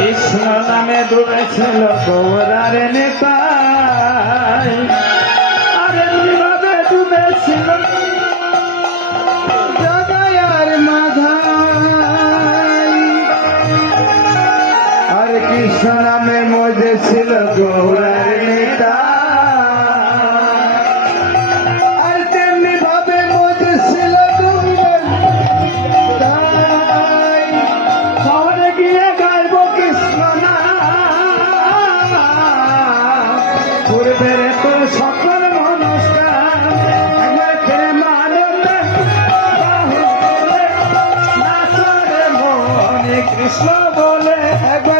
কৃষ্ণ নামে ডুবেছিল গৌরার নেতায়, আর এমনিভাবে ডুবেছিল জগায়ার মাধাই। আর কৃষ্ণ নামে মজেছিল গৌরার নেতা, আর তেমনি ভাবে মজেছিল শহরে গিয়ে গাইব কৃষ্ণ নাম, পূর্বের তো সকল মনস্কার একবার ফিরে মানবে নাচরে মনে কৃষ্ণ বলে একবার